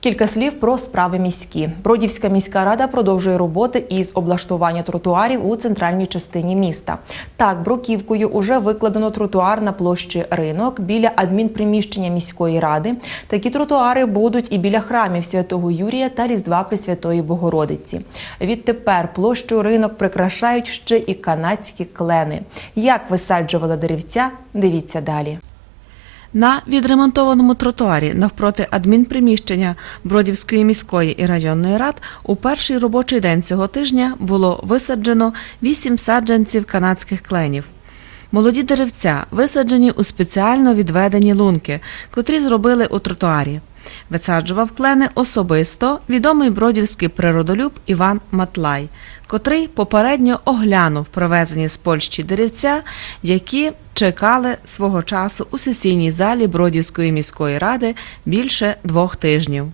Кілька слів про справи міські. Бродівська міська рада продовжує роботи із облаштування тротуарів у центральній частині міста. Так, бруківкою уже викладено тротуар на площі ринок біля адмінприміщення міської ради. Такі тротуари будуть і біля храмів святого Юрія та Різдва Пресвятої Богородиці. Відтепер площу ринок прикрашають ще і канадські клени. Як висаджували деревця, дивіться далі. На відремонтованому тротуарі навпроти адмінприміщення Бродівської міської і районної рад у перший робочий день цього тижня було висаджено вісім саджанців канадських кленів. Молоді деревця висаджені у спеціально відведені лунки, котрі зробили у тротуарі. Висаджував клени особисто відомий бродівський природолюб Іван Матлай, котрий попередньо оглянув провезені з Польщі деревця, які чекали свого часу у сесійній залі Бродівської міської ради більше двох тижнів.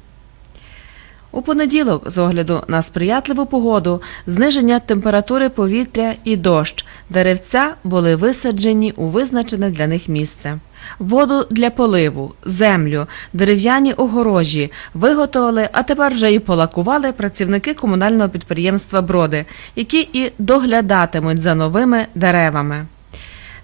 У понеділок, з огляду на сприятливу погоду, зниження температури повітря і дощ, деревця були висаджені у визначене для них місце. Воду для поливу, землю, дерев'яні огорожі виготовили, а тепер вже і полакували працівники комунального підприємства Броди, які і доглядатимуть за новими деревами.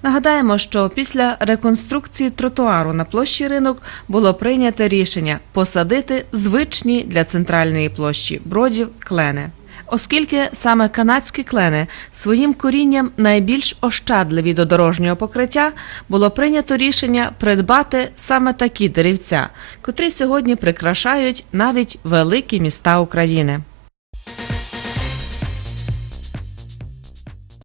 Нагадаємо, що після реконструкції тротуару на площі ринок було прийнято рішення посадити звичні для центральної площі бродів клени. Оскільки саме канадські клени своїм корінням найбільш ощадливі до дорожнього покриття, було прийнято рішення придбати саме такі деревця, котрі сьогодні прикрашають навіть великі міста України.